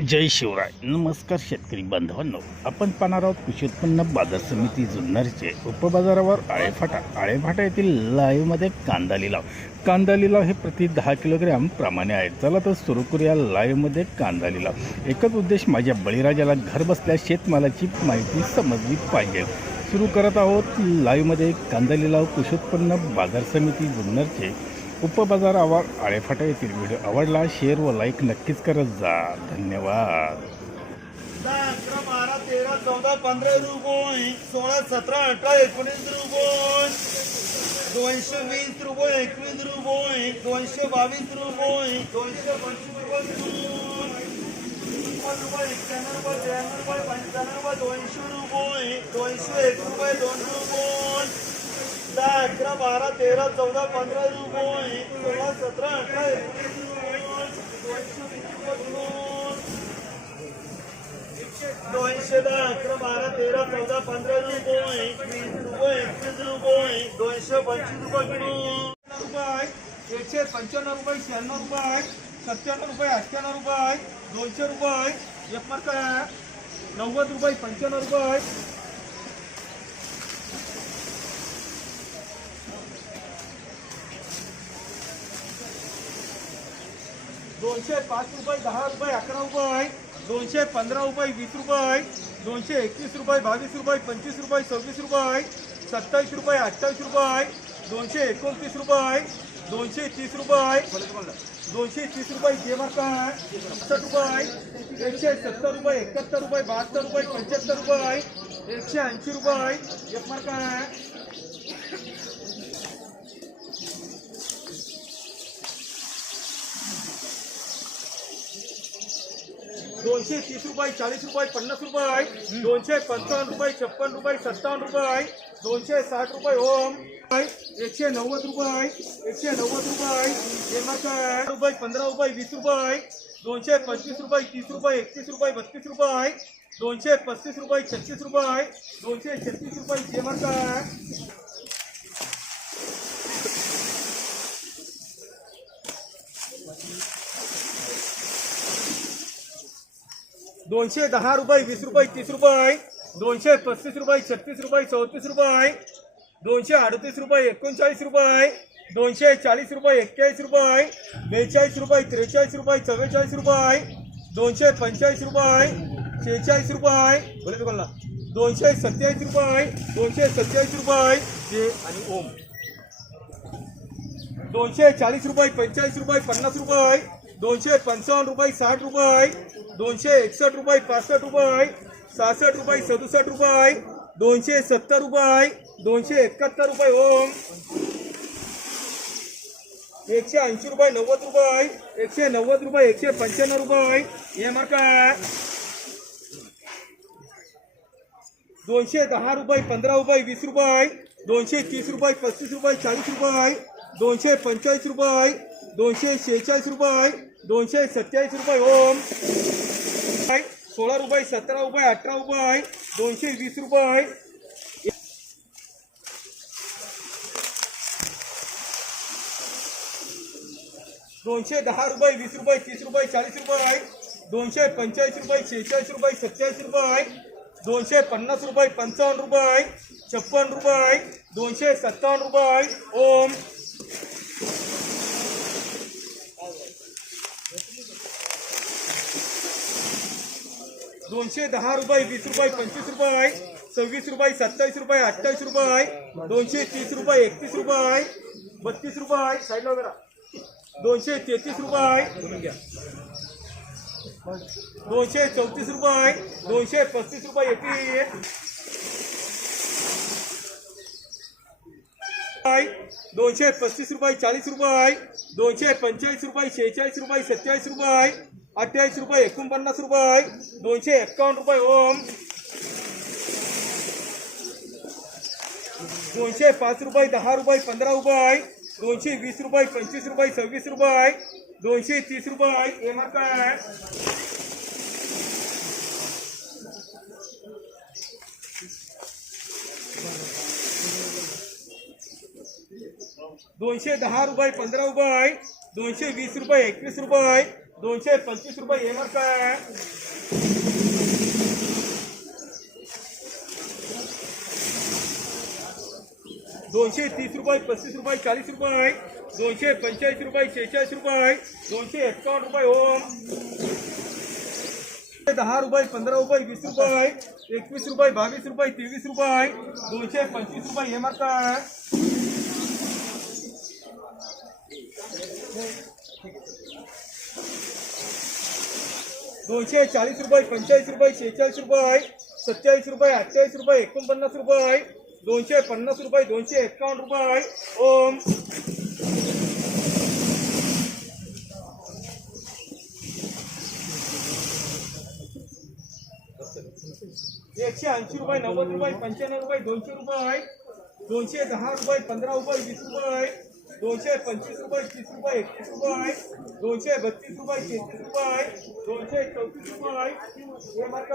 जय शिवराय. नमस्कार शेतकरी बांधवांनो, आपण पाहणार आहोत कृषी उत्पन्न बाजार समिती जुन्नरचे उपबाजारावर आळेफाटा येथील लाईव्हमध्ये कांदा लिलाव हे प्रति 10 किलोग्रॅम प्रमाणे आहे. चला तर सुरू करूया लाईव्हमध्ये कांदा लिलाव. एकच उद्देश, माझ्या बळीराजाला घर बसल्या शेतमालाची माहिती समजली पाहिजे. सुरू करत आहोत लाईव्हमध्ये कांदा लिलाव. कृषी उत्पन्न बाजार समिती जुन्नरचे उपबाजारावर आळेफाटा येथील. व्हिडिओ आवडला शेअर व लाईक नक्कीच करत जा. धन्यवाद. 10, 11, 12, 13, 14, 15 रुपये, 16, 17, 18, 19 रुपये, 220 रुपये, 21 रुपये, 222 रुपये, 225 रुपये, 91 रुपये, 91 रुपये, 93 रुपये, 200 रुपये, 201 रुपये, 2 रुपये, 10, 11, 12, 13, 14, 15 रुपये, 16, 17, 18, 19 रुपये, 210, 11, 12, 13, 14, 15 रुपये, 20 रुपये, 21 रुपये, 225 रुपये किलो, 155 रुपये, 96 रुपये, 97 रुपये, 98 रुपये, 200 रुपये, एक मार्क 90 रुपये, 95 रुपये, 205 रुपये, 10 रुपये, 11 रुपये, 215 रुपये, 20 रुपये, 221 रुपये, 22 रुपये, 25 रुपये, 26 रुपये, 27 रुपये, 28 रुपये, 229 रुपये, 230 रुपये, 230 रुपये, जे मार्क 60 रुपये, 170 रुपये, 71 रुपये, 72 रुपये, 75 रुपये, 180 रुपये, एक मार्क 230 रुपये, 40 रुपये, 50 रुपये, 255 रुपये, 56 रुपये, 57 रुपये, 260 रुपये ओम, 190 रुपये, 190 रुपये, रुपये, 15 रुपये, 20 रुपये, 225 रुपये, 30 रुपये, 31 रुपये, 32 रुपये, 235 रुपये, 36 रुपये, 236 रुपये, जे मार्क 210 रुपये, 20 रुपये, 30 रुपये, 235 रुपये, 36 रुपये, 34 रुपये, 238 रुपये, 39 रुपये, 240 रुपये, 41 रुपये, 42 रुपये, 43 रुपये, 44 रुपये, 245 रुपये, 46 रुपये, बोले तुम्हाला 227 रुपये, 227 रुपये, जे आणि ओम, 240 रुपये, 45 रुपये, 50 रुपये, 255 रुपये, 60 रुपये, 261 रुपये, 65 रुपये, 66 रुपये, 67 रुपये, 270 रुपये, 271 रुपये ओम, 180 रुपये, 90 रुपये, 190 रुपये, 195 रुपये, हे मार्क 210 रुपये, 15 रुपये, 20 रुपये, 230 रुपये, 35 रुपये, 40 रुपये, 245 रुपये, 246 रुपये, 227 रुपये ओम, 16 रुपये, 17 रुपये, 18 रुपये, 220 रुपये, 210 रुपये, 20 रुपये, 30 रुपये, 40 रुपये, 245 रुपये, 46 रुपये, 27 रुपये, 250 रुपये, 55 रुपये, 56 रुपये, 257 रुपये ओम, 210 रुपये, 20 रुपये, 25 रुपये, 26 रुपये, 27 रुपये, 28 रुपये, 230 रुपये, 31 रुपये, 32 रुपये, साईडला वगैरे 233 रुपये, 234 रुपये, 235 रुपये, 235 रुपये, 40 रुपये, 245 रुपये, 46 रुपये, 27 रुपये, 28 रुपये, 49 रुपये, 251 रुपये ओम, 205 रुपये, 10 रुपये, 15 रुपये, 220 रुपये, 25 रुपये, 26 रुपये, 230 रुपये, हे मार्क 210 रुपये, 15 रुपये, 220 रुपये, 21 रुपये, 225 रुपये हे मार्क आहे. 230 रुपये, 35 रुपये, 40 रुपये, 245 रुपये, 46 रुपये, 251 रुपये ओम. 10 रुपये, 15 रुपये, 20 रुपये, 21 रुपये, 22 रुपये, 23 रुपये, 225 रुपये हे मार्क आहे. 240 रुपये, 45 रुपये, 46 रुपये, 27 रुपये, 28 रुपये, 49 रुपये, 250 रुपये, 251 रुपये ओम. 180 रुपये, 90 रुपये, 95 रुपये, 200 रुपये, 210 रुपये, 15 रुपये, 20 रुपये, 225 रुपये, 30 रुपये, 31 रुपये, 232 रुपये, 33 रुपये, 234 रुपये हे मार्क